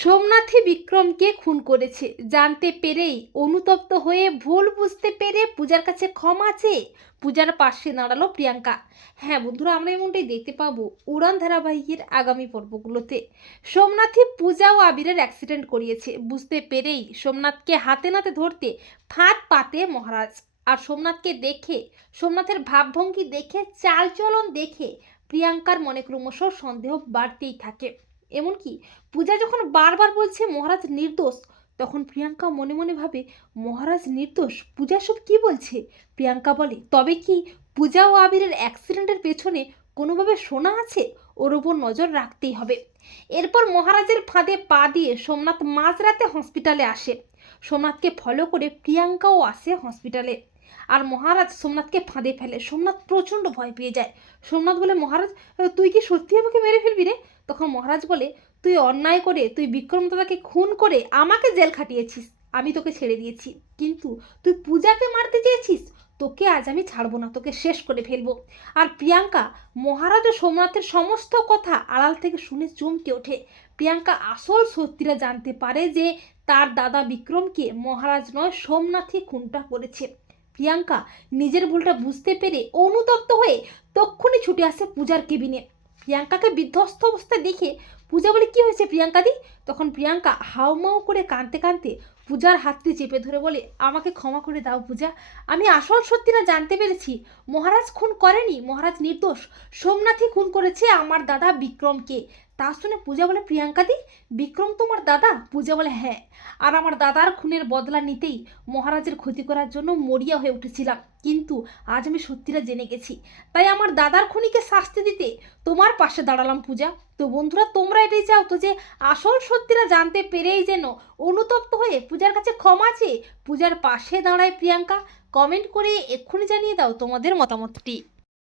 সোমনাথী বিক্রমকে খুন করেছে। জানতে পেরেই অনুতপ্ত হয়ে ভুল বুঝতে পেরে পূজার কাছে ক্ষমা চেয়ে পূজার পাশে দাঁড়াল প্রিয়াঙ্কা। হ্যাঁ বন্ধুরা, আমরা এমনটাই দেখতে পাবো উড়ান ধারাবাহিকের আগামী পর্বগুলোতে। সোমনাথী পূজা ও আবিরের অ্যাক্সিডেন্ট করিয়েছে। বুঝতে পেরেই সোমনাথকে হাতে নাতে ধরতে ফাঁদ পাতে মহারাজ। আর সোমনাথকে দেখে, সোমনাথের ভাবভঙ্গি দেখে, চালচলন দেখে প্রিয়াঙ্কার মনে ক্রমশ সন্দেহ বাড়তেই থাকে। এমনকি পূজা যখন বারবার বলছে, মহারাজ নির্দোষ, তখন প্রিয়াঙ্কা মনে মনে ভাবে, মহারাজ নির্দোষ, পূজা সব কি বলছে? প্রিয়াঙ্কা বলে, তবে কি পূজা ও আবিরের অ্যাক্সিডেন্টের পেছনে কোনোভাবে শোনা আছে? ওর ওপর নজর রাখতেই হবে। এরপর মহারাজের ফাঁদে পা দিয়ে সোমনাথ মাঝরাতে হসপিটালে আসে। সোমনাথকে ফলো করে প্রিয়াঙ্কাও আসে হসপিটালে আর মহারাজ সোমনাথকে ফাঁদে ফেলে। সোমনাথ প্রচণ্ড ভয় পেয়ে যায়। সোমনাথ বলে, মহারাজ তুই কি সত্যি আমাকে মেরে ফেলবি রে? তখন মহারাজ বলে, তুই অন্যায় করে, তুই বিক্রম দাদাকে খুন করে আমাকে জেল খাটিয়েছিস। আমি তোকে ছেড়ে দিয়েছি। কিন্তু তুই পূজাকে মারতে চেয়েছিস? তোকে আজ আমি ছাড়বো না, তোকে শেষ করে ফেলব। আর প্রিয়াঙ্কা, মহারাজ ও সোমনাথের সমস্ত কথা আড়াল থেকে শুনে চমকে ওঠে। প্রিয়াঙ্কা আসল সত্যিটা জানতে পারে যে, তার দাদা বিক্রমকে মহারাজ নয়, সোমনাথই খুনটা করেছে। প্রিয়াঙ্কা নিজের ভুলটা বুঝতে পেরে অনুতপ্ত হয়ে তক্ষুনি ছুটে আসে পূজার কেবিনে। প্রিয়াঙ্কাকে বিধ্বস্ত অবস্থায় দেখে পূজা বলে, কি হয়েছে প্রিয়াঙ্কা দি তখন প্রিয়াঙ্কা হাউমাউ করে কাঁদতে কাঁদতে পূজার হাতটি চেপে ধরে বলে, আমাকে ক্ষমা করে দাও পূজা। আমি আসল সত্যিটা জানতে পেরেছি। মহারাজ খুন করেনি। মহারাজ নির্দোষ। সোমনাথই খুন করেছে আমার দাদা বিক্রমকে। তা শুনে পূজা বলে প্রিয়াঙ্কা দি বিক্রম তোমার দাদা? পূজা বলে হ্যাঁ। আর আমার দাদার খুনের বদলা নিতেই মহারাজের ক্ষতি করার জন্য মরিয়া হয়ে উঠেছিলাম। কিন্তু আজ আমি সত্যিটা জেনে গেছি। তাই আমার দাদার খুনিকে শাস্তি দিতে তোমার পাশে দাঁড়ালাম পূজা। তো বন্ধুরা, তোমরা এটাই চাও তো যে আসল সত্যিটা জানতে পেরেই যেন অনুতপ্ত হয়ে পূজার কাছে ক্ষমা চেয়ে পূজার পাশে দাঁড়ায় প্রিয়াঙ্কা। কমেন্ট করে এক্ষুনি জানিয়ে দাও তোমাদের মতামতটি।